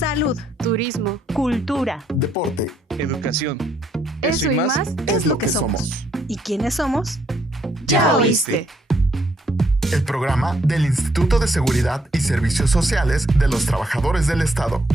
salud, turismo, cultura, deporte, educación. Eso y más es lo que somos. ¿Y quiénes somos? ¡Ya oíste! El programa del Instituto de Seguridad y Servicios Sociales de los Trabajadores del Estado.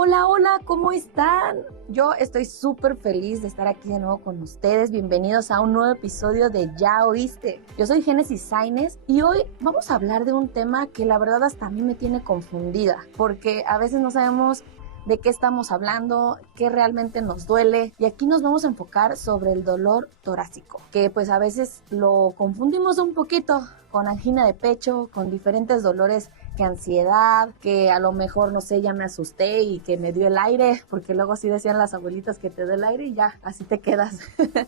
Hola, hola, ¿cómo están? Yo estoy súper feliz de estar aquí de nuevo con ustedes. Bienvenidos a un nuevo episodio de Ya Oíste. Yo soy Génesis Sainz y hoy vamos a hablar de un tema que la verdad hasta a mí me tiene confundida, porque a veces no sabemos de qué estamos hablando, qué realmente nos duele, y aquí nos vamos a enfocar sobre el dolor torácico, que pues a veces lo confundimos un poquito con angina de pecho, con diferentes dolores, que ansiedad, que a lo mejor, no sé, ya me asusté y que me dio el aire, porque luego así decían las abuelitas que te da el aire y ya, así te quedas.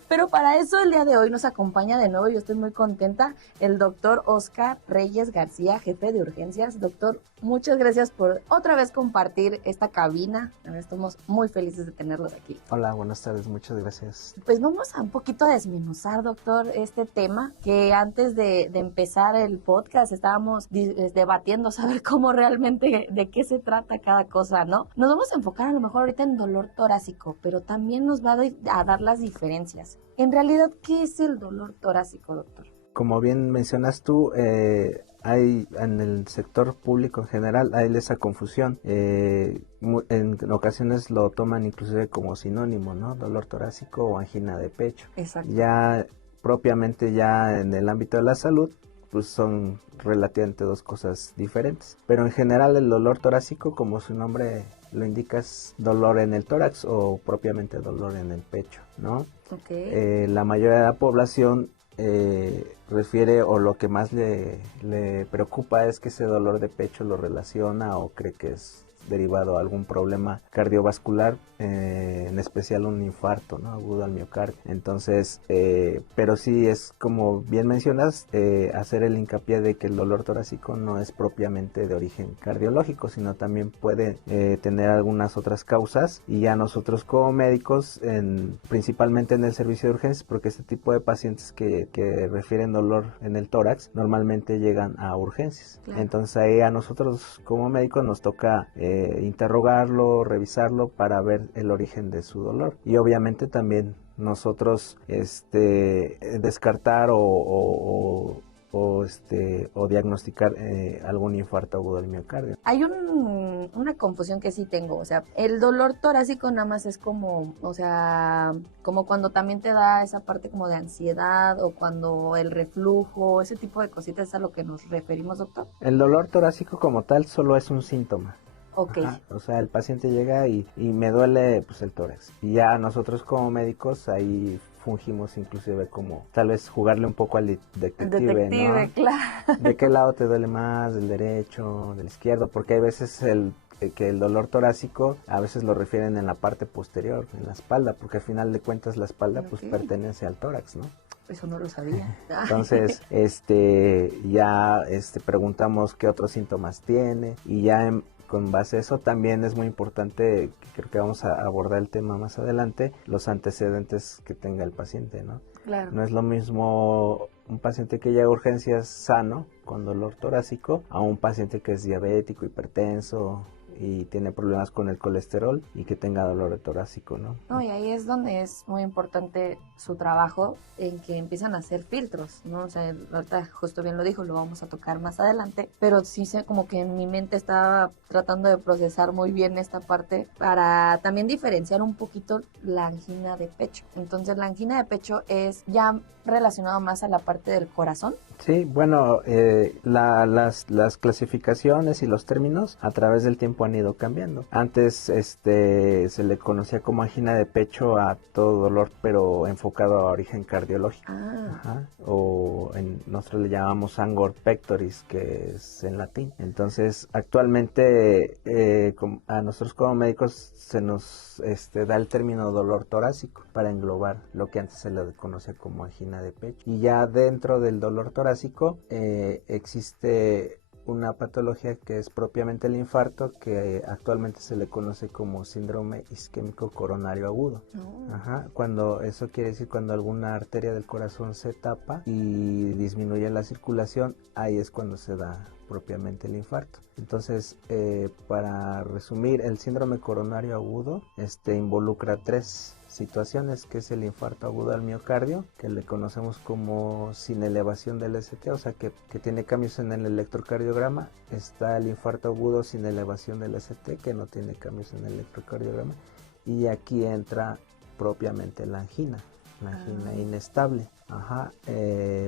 Pero para eso el día de hoy nos acompaña de nuevo, y yo estoy muy contenta, el doctor Oscar Reyes García, jefe de urgencias. Doctor, muchas gracias por otra vez compartir esta cabina. Estamos muy felices de tenerlos aquí. Hola, buenas tardes, muchas gracias. Pues vamos a un poquito desmenuzar, doctor, este tema que antes de empezar el podcast estábamos debatiendo, saber cómo realmente de qué se trata cada cosa, ¿no? Nos vamos a enfocar a lo mejor ahorita en dolor torácico, pero también nos va a dar las diferencias. En realidad, ¿qué es el dolor torácico, doctor? Como bien mencionas tú, hay en el sector público en general hay esa confusión. En ocasiones lo toman inclusive como sinónimo, ¿no? Dolor torácico o angina de pecho. Exacto. Ya propiamente ya en el ámbito de la salud, pues son relativamente dos cosas diferentes. Pero en general el dolor torácico, como su nombre lo indica, es dolor en el tórax o propiamente dolor en el pecho, ¿no? Okay. La mayoría de la población refiere, o lo que más le preocupa es que ese dolor de pecho lo relaciona o cree que es derivado a algún problema cardiovascular, en especial un infarto, ¿no? Agudo al miocardio. Entonces, pero sí es, como bien mencionas, hacer el hincapié de que el dolor torácico no es propiamente de origen cardiológico, sino también puede tener algunas otras causas, y ya nosotros como médicos, principalmente en el servicio de urgencias, porque este tipo de pacientes que refieren dolor en el tórax normalmente llegan a urgencias. Claro. Entonces ahí a nosotros como médicos nos toca interrogarlo, revisarlo para ver el origen de su dolor, y obviamente también nosotros descartar o diagnosticar algún infarto agudo del miocardio. Hay una confusión que sí tengo, o sea, el dolor torácico nada más es como, o sea, como cuando también te da esa parte como de ansiedad, o cuando el reflujo, ese tipo de cositas, ¿es a lo que nos referimos, doctor? El dolor torácico como tal solo es un síntoma. Okay. Ajá. O sea, el paciente llega y me duele pues el tórax, y ya nosotros como médicos ahí fungimos inclusive como tal vez jugarle un poco al detective, ¿no? Claro. ¿De qué lado te duele más? ¿Del derecho? ¿Del izquierdo? Porque hay veces que el dolor torácico a veces lo refieren en la parte posterior, en la espalda, porque al final de cuentas la espalda pues pertenece al tórax, ¿no? Eso no lo sabía. Entonces, ya preguntamos qué otros síntomas tiene, y ya con base a eso también es muy importante, creo que vamos a abordar el tema más adelante, los antecedentes que tenga el paciente, ¿no? Claro. No es lo mismo un paciente que llega a urgencias sano con dolor torácico a un paciente que es diabético, hipertenso y tiene problemas con el colesterol y que tenga dolor torácico, ¿no? No, y ahí es donde es muy importante su trabajo, en que empiezan a hacer filtros, ¿no? O sea, ahorita justo bien lo dijo, lo vamos a tocar más adelante, pero sí sé como que en mi mente estaba tratando de procesar muy bien esta parte para también diferenciar un poquito la angina de pecho. Entonces, la angina de pecho es ya relacionado más a la parte del corazón. Sí, bueno, las clasificaciones y los términos a través del tiempo han ido cambiando. Antes se le conocía como angina de pecho a todo dolor, pero enfocado a origen cardiológico. Ajá. O nosotros le llamamos angor pectoris, que es en latín. Entonces, actualmente a nosotros como médicos se nos da el término dolor torácico para englobar lo que antes se le conocía como angina de pecho. Y ya dentro del dolor torácico existe una patología que es propiamente el infarto, que actualmente se le conoce como síndrome isquémico coronario agudo. Cuando eso quiere decir cuando alguna arteria del corazón se tapa y disminuye la circulación, ahí es cuando se da propiamente el infarto. Entonces, para resumir, el síndrome coronario agudo involucra 3 situaciones, que es el infarto agudo al miocardio, que le conocemos como sin elevación del ST, o sea que tiene cambios en el electrocardiograma. Está el infarto agudo sin elevación del ST, que no tiene cambios en el electrocardiograma, y aquí entra propiamente la angina inestable.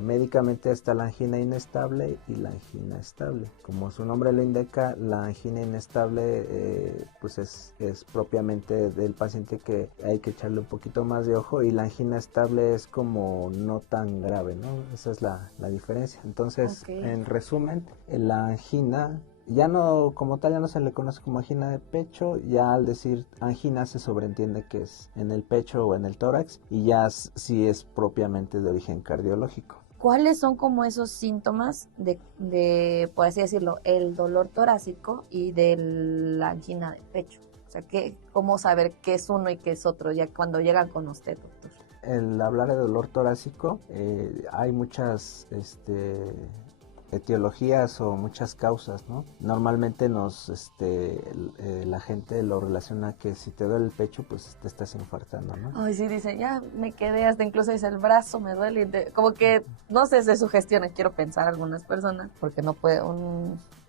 Médicamente está la angina inestable y la angina estable. Como su nombre lo indica, la angina inestable pues es propiamente del paciente que hay que echarle un poquito más de ojo, y la angina estable es como no tan grave, ¿no? Esa es la diferencia. Entonces, en resumen, la angina ya no, como tal, ya no se le conoce como angina de pecho. Ya al decir angina se sobreentiende que es en el pecho o en el tórax, y ya sí es propiamente de origen cardiológico. ¿Cuáles son como esos síntomas de, por así decirlo, el dolor torácico y de la angina de pecho? O sea, ¿cómo saber qué es uno y qué es otro ya cuando llegan con usted, doctor? El hablar de dolor torácico, hay muchas etiologías o muchas causas, ¿no? Normalmente la gente lo relaciona que si te duele el pecho, pues te estás infartando, ¿no? Ay, sí, dice, ya me quedé, hasta incluso dice, el brazo me duele, como que, no sé, se sugestiona, quiero pensar algunas personas, porque no puede,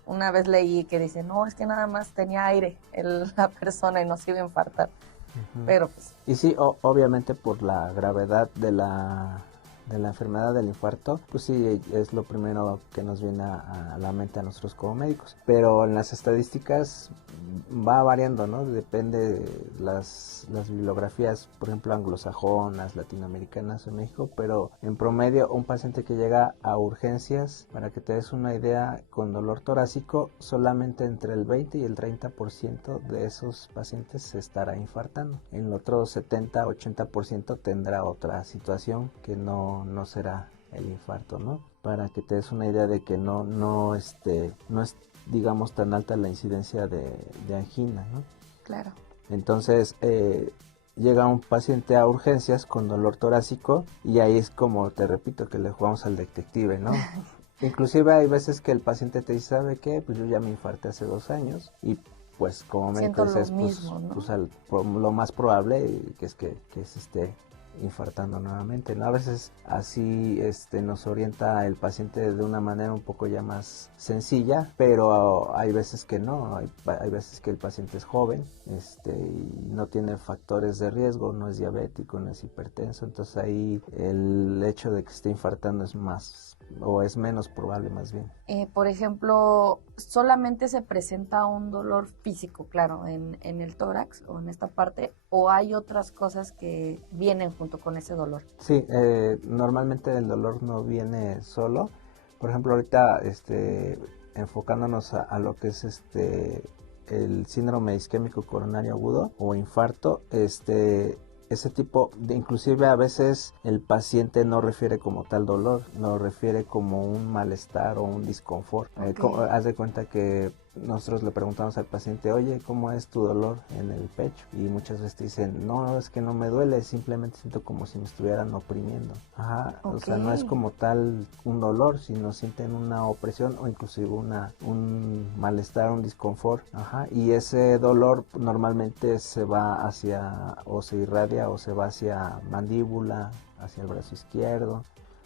una vez leí que dice, no, es que nada más tenía aire la persona y no se iba a infartar, pero pues... Y sí, obviamente por la gravedad de la enfermedad del infarto, pues sí, es lo primero que nos viene a la mente a nosotros como médicos. Pero en las estadísticas va variando, ¿no? Depende de las bibliografías, por ejemplo, anglosajonas, latinoamericanas en México, pero en promedio un paciente que llega a urgencias, para que te des una idea, con dolor torácico, solamente entre el 20 y el 30% de esos pacientes se estará infartando. En el otro 70-80% tendrá otra situación que no será el infarto, ¿no? Para que te des una idea de que no es, digamos, tan alta la incidencia de angina, ¿no? Claro. Entonces, llega un paciente a urgencias con dolor torácico, y ahí es como, te repito, que le jugamos al detective, ¿no? Inclusive hay veces que el paciente te dice, ¿sabe qué? Pues yo ya me infarté hace 2 años, y pues como me dices, lo más probable que se esté infartando nuevamente, ¿no? A veces así nos orienta el paciente de una manera un poco ya más sencilla, pero hay veces que no, hay veces que el paciente es joven, y no tiene factores de riesgo, no es diabético, no es hipertenso, entonces ahí el hecho de que esté infartando es más, o es menos probable más bien. Por ejemplo, solamente se presenta un dolor físico, claro, en el tórax o en esta parte, o hay otras cosas que vienen junto con ese dolor. Sí, normalmente el dolor no viene solo. Por ejemplo, ahorita enfocándonos a lo que es el síndrome isquémico coronario agudo o infarto, ese tipo de, inclusive a veces el paciente no refiere como tal dolor, lo refiere como un malestar o un disconfort. Haz de cuenta que nosotros le preguntamos al paciente, oye, ¿cómo es tu dolor en el pecho? Y muchas veces te dicen, no, es que no me duele, simplemente siento como si me estuvieran oprimiendo. O sea, no es como tal un dolor, sino sienten una opresión o inclusive un malestar, un disconfort. Y ese dolor normalmente se va o se irradia o se va hacia mandíbula, hacia el brazo izquierdo.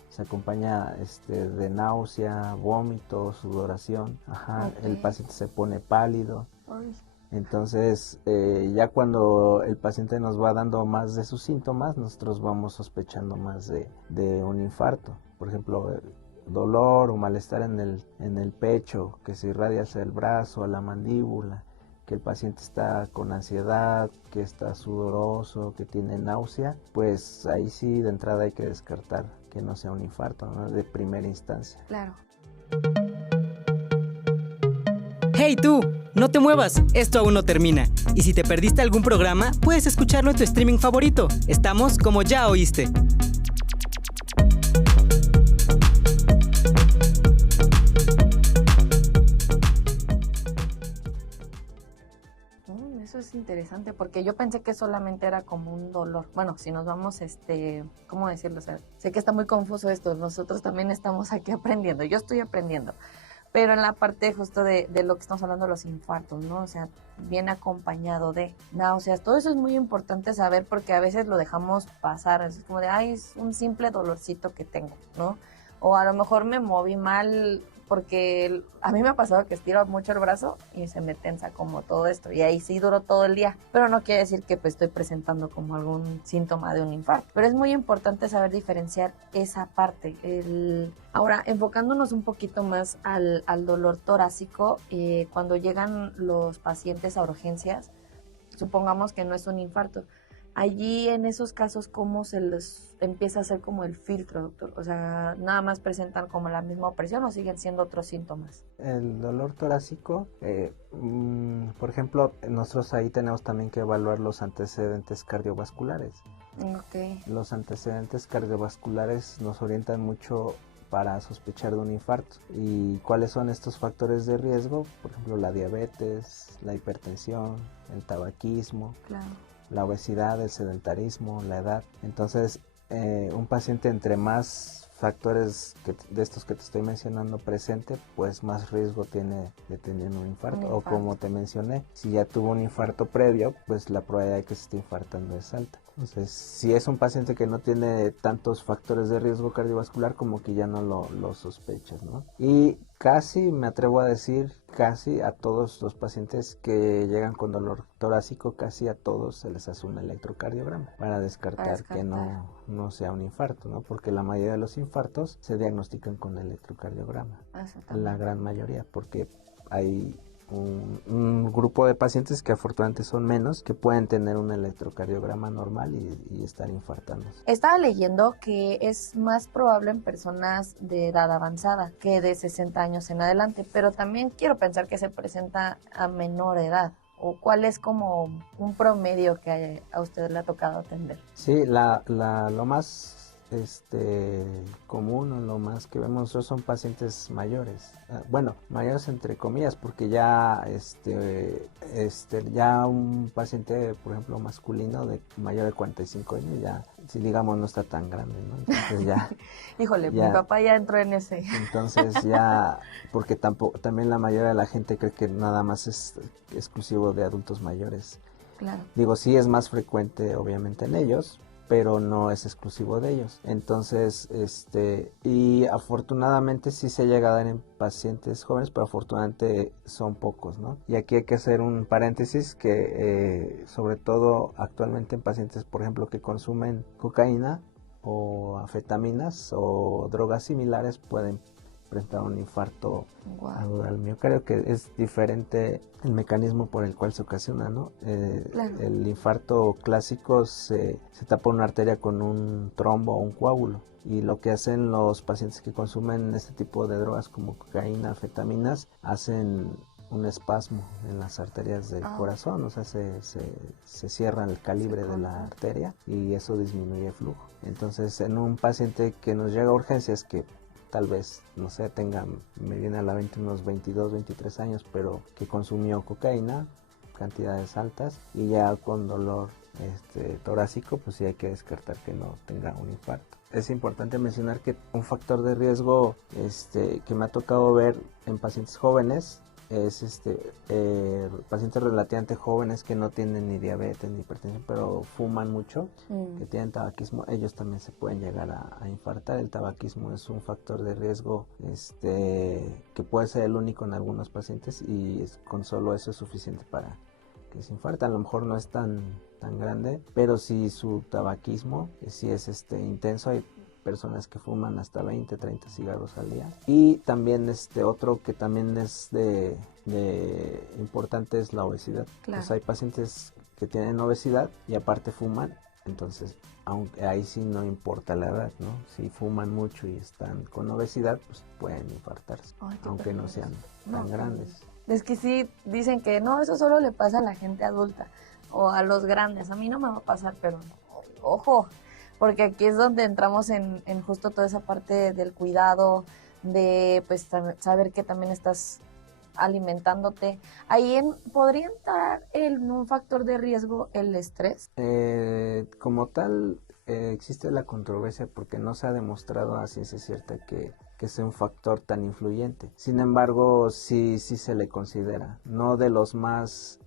Se acompaña de náusea, vómito, sudoración. El paciente se pone pálido. Entonces, ya cuando el paciente nos va dando más de sus síntomas, nosotros vamos sospechando más de un infarto. Por ejemplo, dolor o malestar en el pecho, que se irradia hacia el brazo, a la mandíbula, que el paciente está con ansiedad, que está sudoroso, que tiene náusea, pues ahí sí de entrada hay que descartar que no sea un infarto, ¿no? De primera instancia. Claro. ¡Hey tú! No te muevas, esto aún no termina. Y si te perdiste algún programa, puedes escucharlo en tu streaming favorito. Estamos como Ya Oíste. interesante, porque yo pensé que solamente era como un dolor. Bueno, si nos vamos, ¿cómo decirlo? O sea, sé que está muy confuso esto, nosotros también estamos aquí aprendiendo, yo estoy aprendiendo, pero en la parte justo de lo que estamos hablando, los infartos, ¿no? O sea, viene acompañado de náuseas, todo eso es muy importante saber porque a veces lo dejamos pasar, es como de, ay, es un simple dolorcito que tengo, ¿no? O a lo mejor me moví mal porque a mí me ha pasado que estiro mucho el brazo y se me tensa como todo esto y ahí sí duró todo el día, pero no quiere decir que pues estoy presentando como algún síntoma de un infarto, pero es muy importante saber diferenciar esa parte. Ahora, enfocándonos un poquito más al dolor torácico, cuando llegan los pacientes a urgencias, supongamos que no es un infarto. Allí, en esos casos, ¿cómo se les empieza a hacer como el filtro, doctor? O sea, ¿nada más presentan como la misma opresión o siguen siendo otros síntomas? El dolor torácico, por ejemplo, nosotros ahí tenemos también que evaluar los antecedentes cardiovasculares. Okay. Los antecedentes cardiovasculares nos orientan mucho para sospechar de un infarto. ¿Y cuáles son estos factores de riesgo? Por ejemplo, la diabetes, la hipertensión, el tabaquismo. Claro. La obesidad, el sedentarismo, la edad. Entonces, un paciente entre más factores de estos que te estoy mencionando presente, pues más riesgo tiene de tener un infarto. O como te mencioné, si ya tuvo un infarto previo, pues la probabilidad de que se esté infartando es alta. Entonces, si es un paciente que no tiene tantos factores de riesgo cardiovascular, como que ya no lo sospechas, ¿no? Y casi, me atrevo a decir, casi a todos los pacientes que llegan con dolor torácico, casi a todos se les hace un electrocardiograma para descartar que no sea un infarto, ¿no? Porque la mayoría de los infartos se diagnostican con electrocardiograma. La gran mayoría, porque hay un grupo de pacientes que afortunadamente son menos, que pueden tener un electrocardiograma normal y estar infartándose. Estaba leyendo que es más probable en personas de edad avanzada que de 60 años en adelante, pero también quiero pensar que se presenta a menor edad. ¿O cuál es como un promedio que a usted le ha tocado atender? Sí, lo más común o lo más que vemos nosotros son pacientes mayores. Bueno, mayores entre comillas, porque ya ya un paciente, por ejemplo, masculino de mayor de 45 años, ya, si digamos, no está tan grande, ¿no? Entonces ya... Híjole, ya, mi papá ya entró en ese. Entonces ya, porque también la mayoría de la gente cree que nada más es exclusivo de adultos mayores. Claro. Digo, sí es más frecuente, obviamente, en ellos, pero no es exclusivo de ellos. Entonces, y afortunadamente sí se llega a dar en pacientes jóvenes, pero afortunadamente son pocos, ¿no? Y aquí hay que hacer un paréntesis que, sobre todo actualmente en pacientes, por ejemplo, que consumen cocaína o anfetaminas o drogas similares, pueden presentar un infarto agudo al miocardio, que es diferente el mecanismo por el cual se ocasiona, ¿no? Claro. El infarto clásico se tapa una arteria con un trombo o un coágulo, y lo que hacen los pacientes que consumen este tipo de drogas como cocaína, anfetaminas, hacen un espasmo en las arterias del corazón, o sea, se cierra el calibre de la arteria y eso disminuye el flujo. Entonces, en un paciente que nos llega a urgencias, que tal vez, no sé, me viene a la mente unos 22, 23 años, pero que consumió cocaína, cantidades altas, y ya con dolor torácico, pues sí hay que descartar que no tenga un infarto. Es importante mencionar que un factor de riesgo que me ha tocado ver en pacientes jóvenes es pacientes relativamente jóvenes que no tienen ni diabetes ni hipertensión, pero fuman mucho, que tienen tabaquismo. Ellos también se pueden llegar a infartar. El tabaquismo es un factor de riesgo que puede ser el único en algunos pacientes, y con solo eso es suficiente para que se infarten. A lo mejor no es tan grande, pero si su tabaquismo sí es intenso. Hay personas que fuman hasta 20, 30 cigarros al día. Y también otro que también es de importante es la obesidad. Claro. Pues hay pacientes que tienen obesidad y aparte fuman, entonces aunque ahí sí no importa la edad, ¿no? Si fuman mucho y están con obesidad, pues pueden infartarse, aunque no sean tan grandes. Es que sí dicen que no, eso solo le pasa a la gente adulta o a los grandes. A mí no me va a pasar, pero ojo, porque aquí es donde entramos en justo toda esa parte del cuidado, de pues saber que también estás alimentándote. Ahí podría entrar en un factor de riesgo el estrés. Como tal, existe la controversia porque no se ha demostrado a ciencia cierta que sea un factor tan influyente. Sin embargo, sí se le considera, no de los más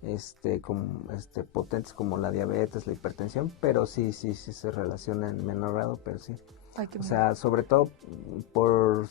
potentes como la diabetes, la hipertensión, pero sí se relaciona en menor grado, pero sí. Ay, qué O sea, sobre todo por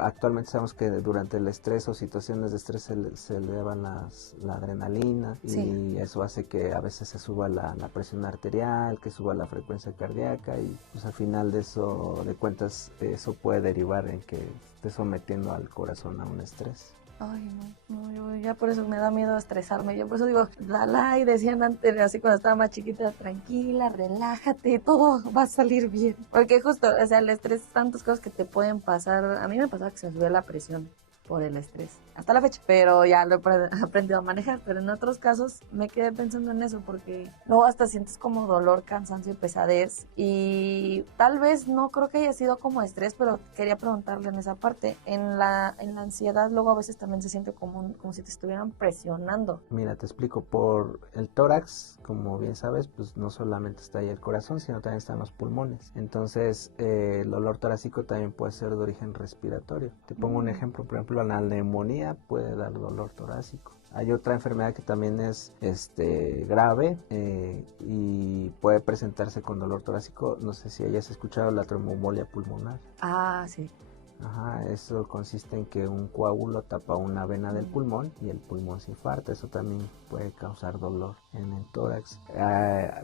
actualmente sabemos que durante el estrés o situaciones de estrés se elevan la adrenalina y eso hace que a veces se suba la presión arterial, que suba la frecuencia cardíaca y pues al final de cuentas eso puede derivar en que esté sometiendo al corazón a un estrés. Ay, no, yo ya por eso me da miedo estresarme. Yo por eso digo, y decían antes, así cuando estaba más chiquita, tranquila, relájate, todo va a salir bien. Porque justo, o sea, el estrés, tantas cosas que te pueden pasar. A mí me pasaba que se me subía la presión por el estrés, hasta la fecha, pero ya lo he aprendido a manejar. Pero en otros casos me quedé pensando en eso porque luego hasta sientes como dolor, cansancio y pesadez, y tal vez no creo que haya sido como estrés, pero quería preguntarle en esa parte. En la ansiedad luego a veces también se siente como si te estuvieran presionando. Mira, te explico, por el tórax, como bien sabes, pues no solamente está ahí el corazón, sino también están los pulmones. Entonces el dolor torácico también puede ser de origen respiratorio. Te pongo un ejemplo, por ejemplo, la neumonía puede dar dolor torácico. Hay otra enfermedad que también es grave y puede presentarse con dolor torácico. No sé si hayas escuchado la tromboembolia pulmonar. Ah, sí. Ajá, eso consiste en que un coágulo tapa una vena del pulmón y el pulmón se infarta. Eso también puede causar dolor en el tórax.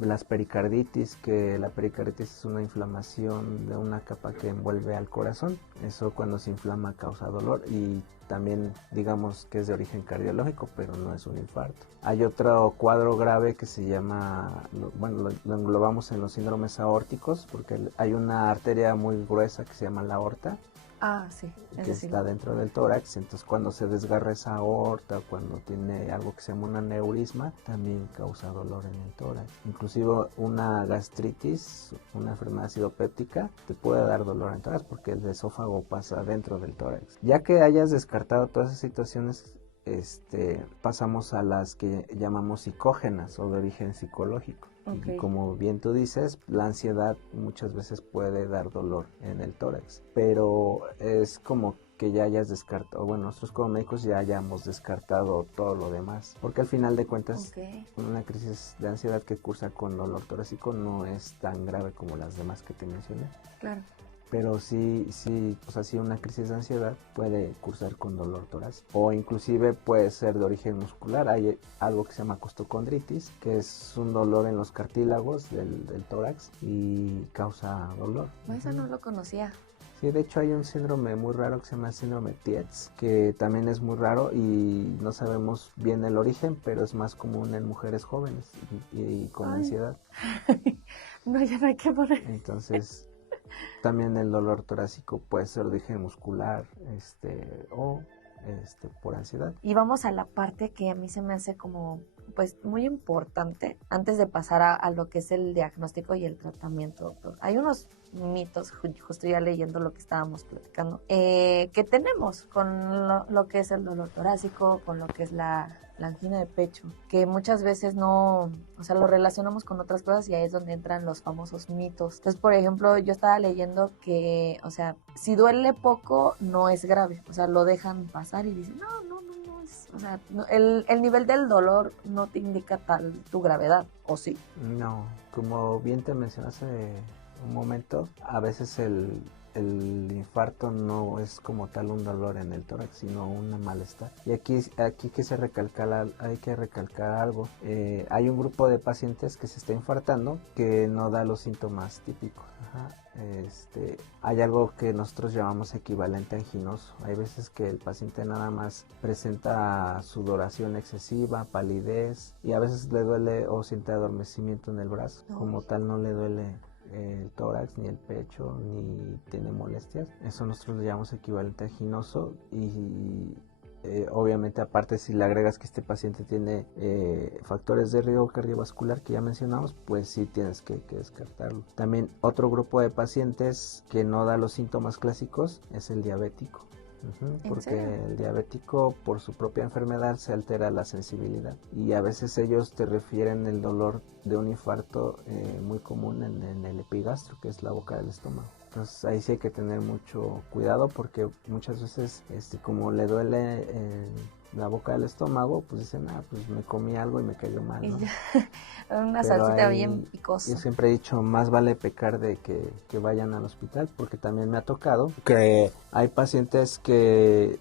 Las pericarditis, que la pericarditis es una inflamación de una capa que envuelve al corazón. Eso cuando se inflama causa dolor y también digamos que es de origen cardiológico, pero no es un infarto. Hay otro cuadro grave que se llama, lo englobamos en los síndromes aórticos porque hay una arteria muy gruesa que se llama la aorta. Ah, sí. Que está dentro del tórax, entonces cuando se desgarra esa aorta, cuando tiene algo que se llama un aneurisma, también causa dolor en el tórax. Inclusive una gastritis, una enfermedad acidopéptica, te puede dar dolor en el tórax porque el esófago pasa dentro del tórax. Ya que hayas descartado todas esas situaciones, pasamos a las que llamamos psicógenas o de origen psicológico. Okay. Y como bien tú dices, la ansiedad muchas veces puede dar dolor en el tórax, pero es como que ya hayas descartado, nosotros como médicos ya hayamos descartado todo lo demás, porque al final de cuentas una crisis de ansiedad que cursa con dolor torácico no es tan grave como las demás que te mencioné. Claro. Pero sí, una crisis de ansiedad puede cursar con dolor torácico o inclusive puede ser de origen muscular. Hay algo que se llama costocondritis, que es un dolor en los cartílagos del tórax y causa dolor. Eso no lo conocía. Sí, de hecho hay un síndrome muy raro que se llama síndrome Tietz, que también es muy raro y no sabemos bien el origen, pero es más común en mujeres jóvenes y con ansiedad. No, ya no hay que poner. Entonces... También el dolor torácico puede ser de origen muscular o por ansiedad. Y vamos a la parte que a mí se me hace como pues muy importante antes de pasar a lo que es el diagnóstico y el tratamiento, doctor. Hay unos mitos, justo ya leyendo lo que estábamos platicando, que tenemos con lo que es el dolor torácico, con lo que es la angina de pecho, que muchas veces no, lo relacionamos con otras cosas y ahí es donde entran los famosos mitos. Entonces, por ejemplo, yo estaba leyendo que, si duele poco, no es grave, lo dejan pasar y dicen, no es, el nivel del dolor no te indica tu gravedad, ¿o sí? No, como bien te mencioné hace un momento, a veces el infarto no es como tal un dolor en el tórax, sino un malestar. Y aquí hay que recalcar algo. Hay un grupo de pacientes que se está infartando que no da los síntomas típicos. Hay algo que nosotros llamamos equivalente anginoso. Hay veces que el paciente nada más presenta sudoración excesiva, palidez, y a veces le duele o siente adormecimiento en el brazo. Como tal no le duele el tórax, ni el pecho, ni tiene molestias. Eso nosotros le llamamos equivalente anginoso y obviamente aparte si le agregas que este paciente tiene factores de riesgo cardiovascular que ya mencionamos, pues sí tienes que descartarlo. También otro grupo de pacientes que no da los síntomas clásicos es el diabético. Porque serio? el diabético por su propia enfermedad se altera la sensibilidad y a veces ellos te refieren el dolor de un infarto muy común en el epigastro, que es la boca del estómago. Entonces ahí sí hay que tener mucho cuidado porque muchas veces como le duele la boca del estómago, pues dicen, pues me comí algo y me cayó mal, ¿no? Una Pero salsita bien picosa. yo siempre he dicho, más vale pecar de que vayan al hospital, porque también me ha tocado que hay pacientes que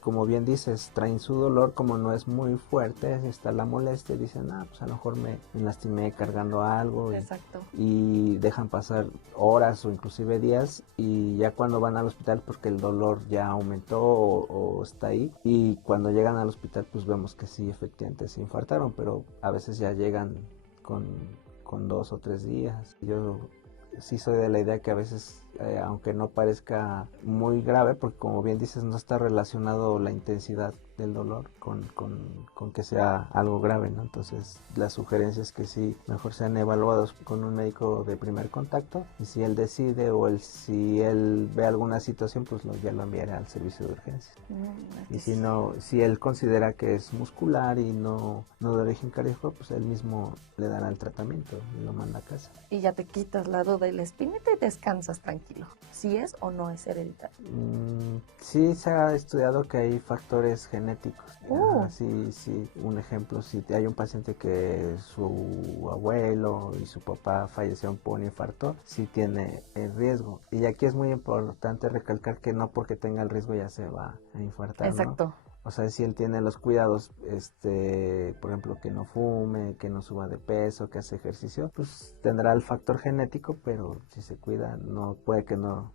como bien dices, traen su dolor, como no es muy fuerte, está la molestia, y dicen, pues a lo mejor me lastimé cargando algo. Exacto. Y dejan pasar horas o inclusive días, y ya cuando van al hospital porque el dolor ya aumentó o está ahí, y cuando llegan al hospital pues vemos que sí, efectivamente se infartaron, pero a veces ya llegan con 2 o 3 días. Yo sí soy de la idea que a veces, aunque no parezca muy grave, porque como bien dices, no está relacionado la intensidad del dolor con que sea algo grave, ¿no? Entonces la sugerencia es que sí, mejor sean evaluados con un médico de primer contacto, y si él decide si él ve alguna situación, pues ya lo enviará al servicio de urgencia. Y si no, si él considera que es muscular y no de origen cardíaco, pues él mismo le dará el tratamiento y lo manda a casa. Y ya te quitas la duda y la espinita y descansas tranquilo. ¿Si es o no es hereditario? Sí se ha estudiado que hay factores genéticos. Sí, un ejemplo, si hay un paciente que su abuelo y su papá fallecieron por un infarto, sí tiene el riesgo. Y aquí es muy importante recalcar que no porque tenga el riesgo ya se va a infartar, Exacto. ¿no? O sea, si él tiene los cuidados, por ejemplo, que no fume, que no suba de peso, que hace ejercicio, pues tendrá el factor genético, pero si se cuida, no puede que no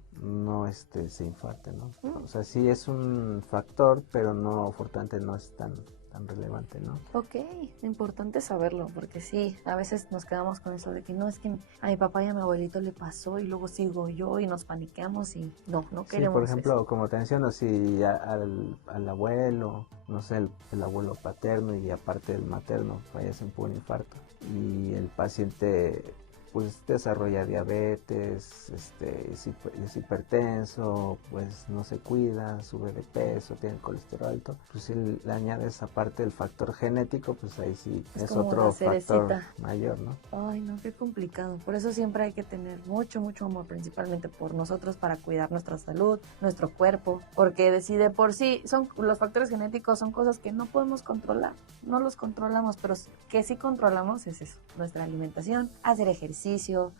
se infarte, ¿no? O sea, sí es un factor, pero no, afortunadamente no es tan relevante, ¿no? Ok, importante saberlo, porque sí, a veces nos quedamos con eso de que no, es que a mi papá y a mi abuelito le pasó y luego sigo yo y nos paniqueamos y no queremos sí, por ejemplo, eso. como te menciono, si al abuelo, no sé, el abuelo paterno y aparte el materno fallecen por un infarto y el paciente pues desarrolla diabetes, es hipertenso, pues no se cuida, sube de peso, tiene colesterol alto, pues si le añades aparte el factor genético, pues ahí sí es como otro la factor cerecita. mayor, ¿no? Ay, no, qué complicado. Por eso siempre hay que tener mucho amor, principalmente por nosotros, para cuidar nuestra salud, nuestro cuerpo, porque si de por sí los factores genéticos son cosas que no podemos controlar, no los controlamos, pero que sí controlamos es eso, nuestra alimentación, hacer ejercicio,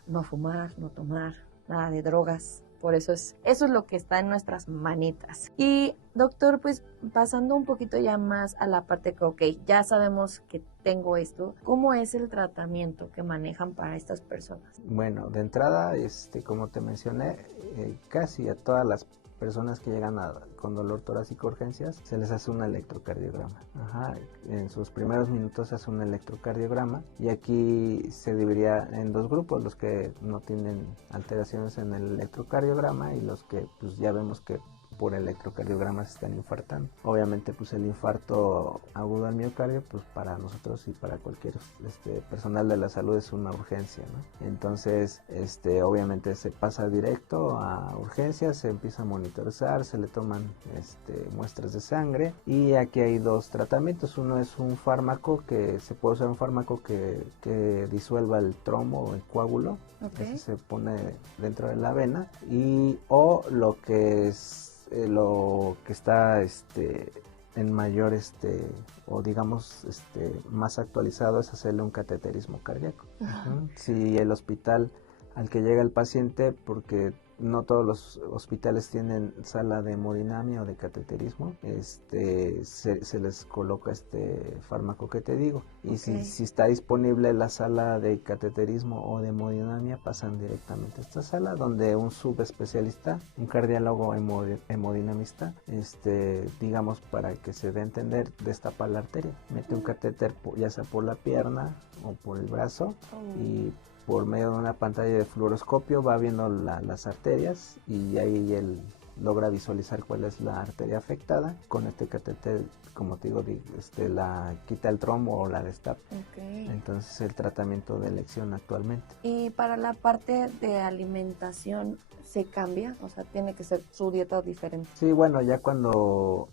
no fumar, no tomar, nada de drogas. Por eso eso es lo que está en nuestras manitas. Y doctor, pues pasando un poquito ya más a la parte que, ok, ya sabemos que tengo esto, ¿cómo es el tratamiento que manejan para estas personas? Bueno, de entrada, como te mencioné, casi a todas las personas que llegan con dolor torácico urgencias se les hace un electrocardiograma. En sus primeros minutos se hace un electrocardiograma y aquí se dividiría en 2 grupos, los que no tienen alteraciones en el electrocardiograma y los que pues ya vemos que por electrocardiograma se están infartando. Obviamente pues el infarto agudo al miocardio pues para nosotros y para cualquier personal de la salud es una urgencia, ¿no? Entonces obviamente se pasa directo a urgencias, se empieza a monitorizar, se le toman muestras de sangre y aquí hay 2 tratamientos. Uno es un fármaco que se puede usar, un fármaco que disuelva el trombo o el coágulo. Okay. Ese se pone dentro de la vena o lo que está en mayor o digamos más actualizado es hacerle un cateterismo cardíaco. Si el hospital al que llega el paciente, porque no todos los hospitales tienen sala de hemodinamia o de cateterismo, se les coloca este fármaco que te digo. Y okay. si está disponible la sala de cateterismo o de hemodinamia, pasan directamente a esta sala donde un subespecialista, un cardiólogo hemodinamista, digamos, para que se dé a entender, destapa la arteria, mete un catéter ya sea por la pierna o por el brazo y por medio de una pantalla de fluoroscopio va viendo las arterias y ahí logra visualizar cuál es la arteria afectada. Con este catéter, como te digo, la quita el trombo o la destapa. Okay. Entonces el tratamiento de elección actualmente. Y para la parte de alimentación, ¿se cambia? O sea, tiene que ser su dieta diferente. Sí, bueno, ya cuando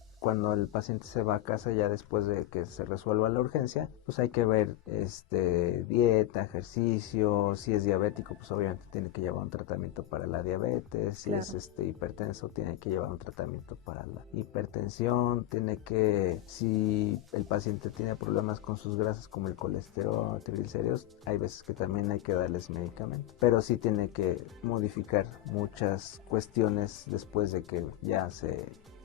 el paciente se va a casa, ya después de que se resuelva la urgencia, pues hay que ver dieta, ejercicio. Si es diabético, pues obviamente tiene que llevar un tratamiento para la diabetes. Si es hipertenso, tiene que llevar un tratamiento para la hipertensión. Si el paciente tiene problemas con sus grasas como el colesterol, triglicéridos, hay veces que también hay que darles medicamento, pero sí tiene que modificar muchas cuestiones después de que ya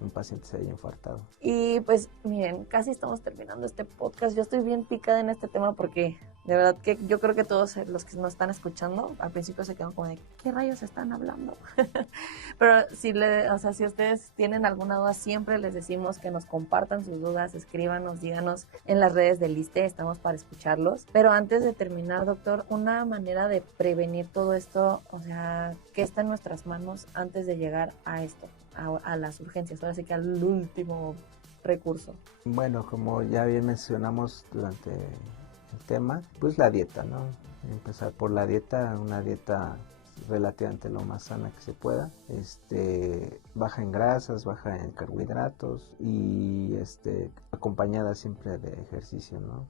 un paciente se haya infartado. Y pues miren, casi estamos terminando este podcast. Yo estoy bien picada en este tema porque de verdad que yo creo que todos los que nos están escuchando al principio se quedan como de ¿qué rayos están hablando? Pero si ustedes tienen alguna duda, siempre les decimos que nos compartan sus dudas, escríbanos, díganos en las redes del ISSSTE, estamos para escucharlos. Pero antes de terminar, doctor, una manera de prevenir todo esto, o sea, ¿qué está en nuestras manos antes de llegar a esto? A las urgencias, ahora sí que al último recurso. Bueno, como ya bien mencionamos durante el tema, pues la dieta, ¿no? Empezar por la dieta, una dieta relativamente lo más sana que se pueda, baja en grasas, baja en carbohidratos y acompañada siempre de ejercicio, ¿no?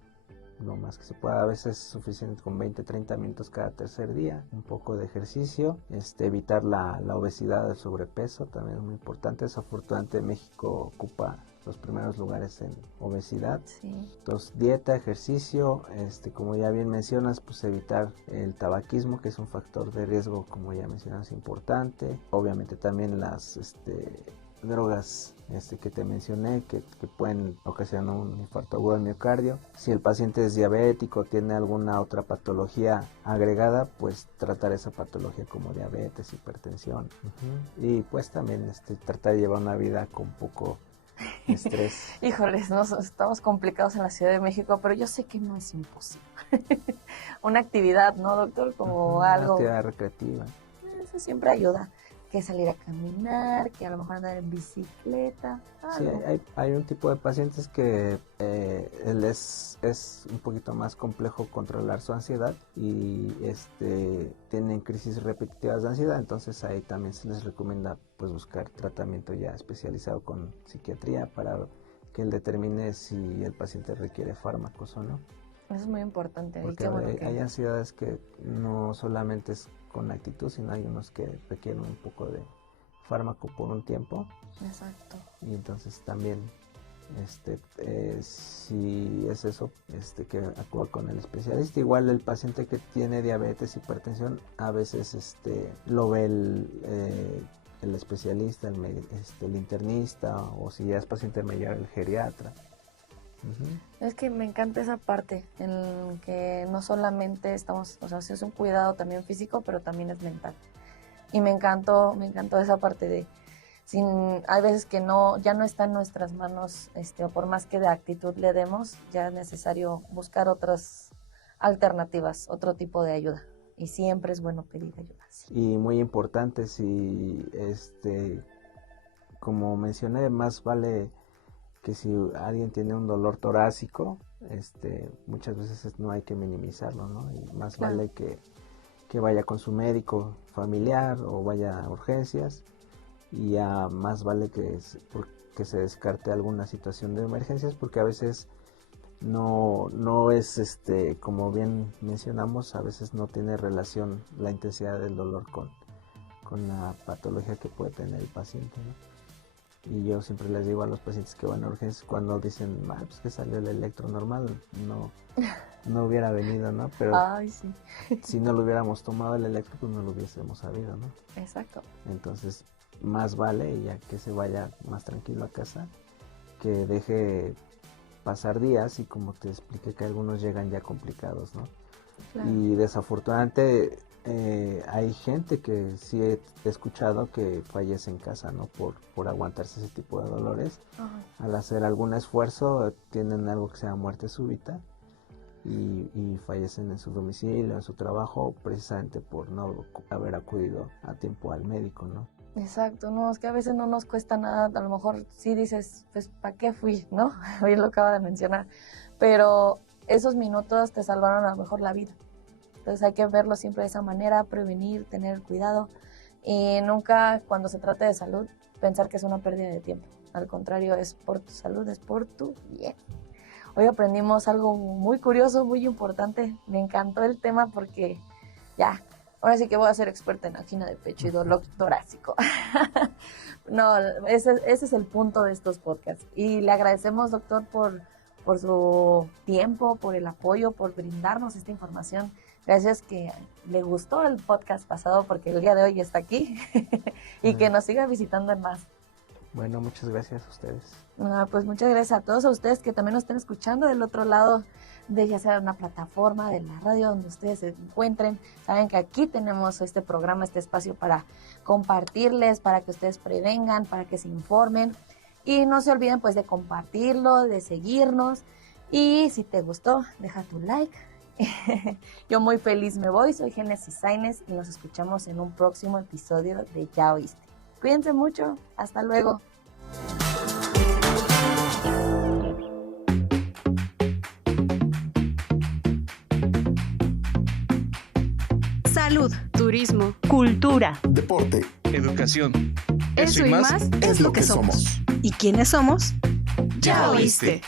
Lo más que se pueda. A veces es suficiente con 20-30 minutos cada tercer día, un poco de ejercicio, evitar la obesidad, el sobrepeso, también es muy importante. Desafortunadamente México ocupa los primeros lugares en obesidad. Sí. Entonces, dieta, ejercicio, como ya bien mencionas, pues evitar el tabaquismo, que es un factor de riesgo, como ya mencionas, importante. Obviamente también las drogas que te mencioné que pueden ocasionar un infarto agudo del miocardio. Si el paciente es diabético, tiene alguna otra patología agregada, pues tratar esa patología como diabetes, hipertensión. Y pues también tratar de llevar una vida con poco estrés. Híjoles, estamos complicados en la Ciudad de México, pero yo sé que no es imposible. Una actividad, ¿no, doctor? Como algo. Una actividad recreativa. Eso siempre ayuda. Que salir a caminar, que a lo mejor andar en bicicleta. Sí, hay un tipo de pacientes que es un poquito más complejo controlar su ansiedad y tienen crisis repetitivas de ansiedad, entonces ahí también se les recomienda pues buscar tratamiento ya especializado con psiquiatría para que él determine si el paciente requiere fármacos o no. Eso es muy importante. Porque hay ansiedades que no solamente es con actitud, sino hay unos que requieren un poco de fármaco por un tiempo. Exacto. Y entonces también, si es eso, que actúa con el especialista. Igual el paciente que tiene diabetes, hipertensión, a veces lo ve el especialista, el internista, o si ya es paciente mayor, el geriatra. Es que me encanta esa parte en que no solamente estamos, o sea, sí es un cuidado también físico, pero también es mental. Y me encantó esa parte de hay veces que ya no está en nuestras manos, o por más que de actitud le demos, ya es necesario buscar otras alternativas, otro tipo de ayuda. Y siempre es bueno pedir ayuda. Sí. Y muy importante, si como mencioné, más vale que si alguien tiene un dolor torácico, muchas veces no hay que minimizarlo, ¿no? Y más vale que vaya con su médico familiar o vaya a urgencias, y ya más vale que se descarte alguna situación de emergencias, porque a veces no es, como bien mencionamos, a veces no tiene relación la intensidad del dolor con la patología que puede tener el paciente, ¿no? Y yo siempre les digo a los pacientes que van a urgencias, cuando dicen, pues que salió el electro normal, no hubiera venido, ¿no? Pero sí. Si no lo hubiéramos tomado el electro, pues no lo hubiésemos sabido, ¿no? Exacto. Entonces, más vale ya que se vaya más tranquilo a casa, que deje pasar días, y como te expliqué, que algunos llegan ya complicados, ¿no? Claro. Y desafortunadamente hay gente que sí he escuchado que fallece en casa, ¿no? Por aguantarse ese tipo de dolores. Al hacer algún esfuerzo tienen algo que se llama muerte súbita y fallecen en su domicilio, en su trabajo, precisamente por no haber acudido a tiempo al médico, ¿no? Exacto, no, es que a veces no nos cuesta nada, a lo mejor sí dices, pues, ¿para qué fui? ¿No? Hoy lo acaba de mencionar, pero esos minutos te salvaron a lo mejor la vida. Entonces hay que verlo siempre de esa manera, prevenir, tener cuidado y nunca, cuando se trate de salud, pensar que es una pérdida de tiempo. Al contrario, es por tu salud, es por tu bien. Hoy aprendimos algo muy curioso, muy importante. Me encantó el tema porque ya, ahora sí que voy a ser experta en angina de pecho y dolor torácico. No, ese es el punto de estos podcasts. Y le agradecemos, doctor, por su tiempo, por el apoyo, por brindarnos esta información. Gracias que le gustó el podcast pasado porque el día de hoy está aquí y que nos siga visitando en más. Bueno, muchas gracias a ustedes. Pues muchas gracias a todos a ustedes que también nos estén escuchando del otro lado de ya sea una plataforma, de la radio donde ustedes se encuentren. Saben que aquí tenemos este programa, este espacio para compartirles, para que ustedes prevengan, para que se informen. Y no se olviden pues de compartirlo, de seguirnos. Y si te gustó, deja tu like. Yo muy feliz me voy, soy Génesis Sainz y nos escuchamos en un próximo episodio de Ya Oíste. Cuídense mucho, hasta luego. Salud, Turismo, cultura, Deporte. Educación. eso y más Es lo que somos. ¿Y quiénes somos? ya oíste.